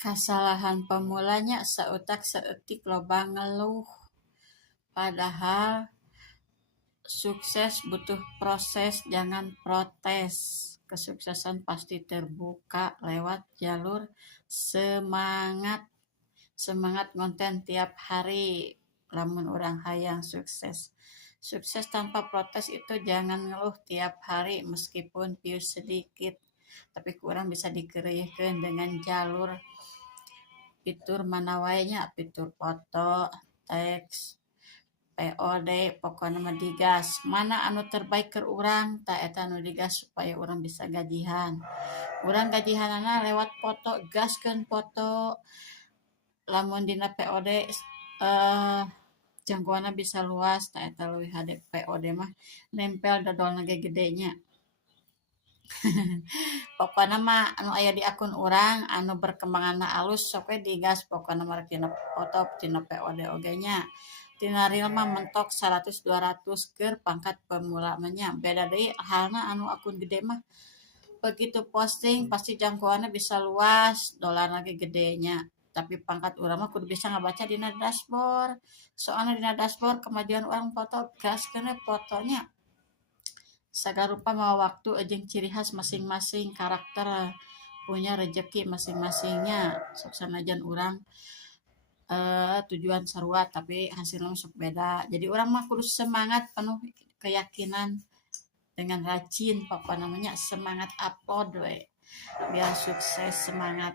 Kasalahan pemulanya seutak seetik loba ngeluh. Padahal sukses butuh proses, jangan protes. Kesuksesan pasti terbuka lewat jalur semangat. Semangat konten tiap hari. Lamun orang hayang sukses. Sukses tanpa protes itu jangan ngeluh tiap hari meskipun views sedikit. Tapi kurang bisa dikeureuhkeun dengan jalur fitur mana wae nya, fitur foto, teks, POD, pokoknya mah digas. Mana anu terbaik ke urang, tak eta anu digas supaya orang bisa gajihan. Urang gajihanana lewat foto, gaskeun foto. Lamun dina POD jangkauanna bisa luas, tak eta leuwih hade POD mah nempel dodolna ge gedenya. Pokoknya mah anu aya di akun orang anu berkembangan alus sok we digas pokoknya mah tina foto tina POD oge nya. Tina real mah mentok 100 200 keur pangkat pemula mah nya. Beda deui halna anu akun gede mah begitu posting pasti jangkauannya bisa luas, dolarna ge gedenya. Tapi pangkat urang mah kudu bisa ngabaca dina dashboard. Soalnya dina dashboard kemajuan orang foto gaskeun we fotonya. Sagala rupa mawa waktu jeung ciri khas masing-masing karakter punya rejeki masing-masingnya sok sanajan urang tujuan sarua tapi hasilnya sok beda. Jadi orang mah kudu semangat penuh keyakinan dengan rajin pokoknya namanya semangat upload we biar sukses semangat.